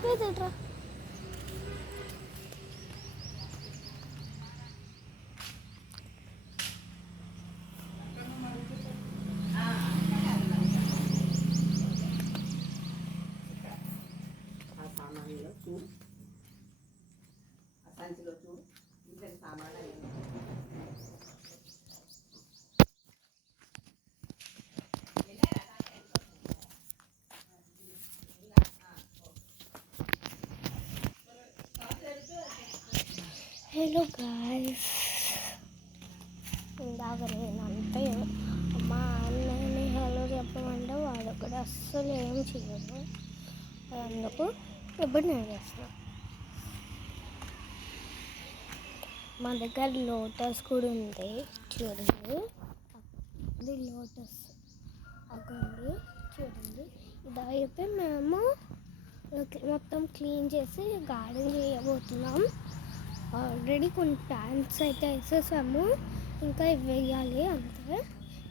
అయిపోతుందిరా. Hello guys, ఇందాక నేను అంతే మా అన్నని హలో చెప్పమంటే వాడు కూడా అస్సలు ఏం చేయదు. అందుకు ఇప్పుడు నేను చేస్తున్నాను. మా దగ్గర లోటస్ కూడా ఉంది చూడండి. ఇది లోటస్ అవ్వండి చూడండి. ఇదైతే మేము మొత్తం క్లీన్ చేసి గార్డెన్ చేయబోతున్నాం. ఆల్రెడీ కొన్ని ప్లాంట్స్ అయితే వేసేసాము, ఇంకా ఇవి వేయాలి అంతే.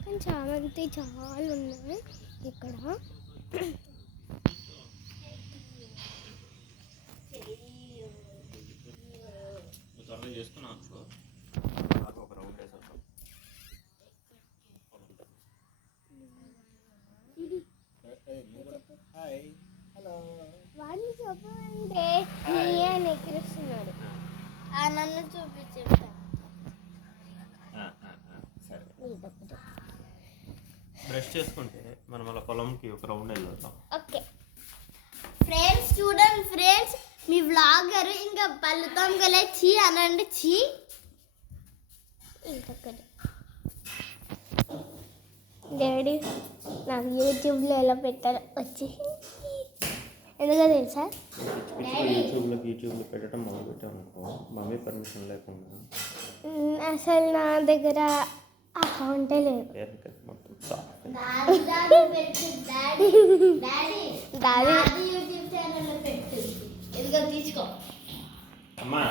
కానీ చామంతి చాలా ఉన్నాయి ఇక్కడ. వాడిని చెప్పండి ఎక్కిస్తున్నాడు. నన్ను చూపించేస్తా. బ్రష్ చేసుకుంటే మనం అలా పొలంకి ఒక రౌండ్ వెళ్ళొద్దాం. ఓకే ఫ్రెండ్స్, చూడండి ఫ్రెండ్స్, మీ వ్లాగర్ ఇంకా పళ్ళుతాం గల చీ అనండి. చీ ఇంకొకటి డాడీ నాకు యూట్యూబ్లో ఎలా పెట్టాలో వచ్చి ఎందుకో తెలుసా? యూట్యూబ్లో పెట్టడం మొదలుపెట్టాం అనుకో, మమ్మీ పర్మిషన్ లేకుండా అసలు నా దగ్గర అకౌంటే లేదు. అమ్మా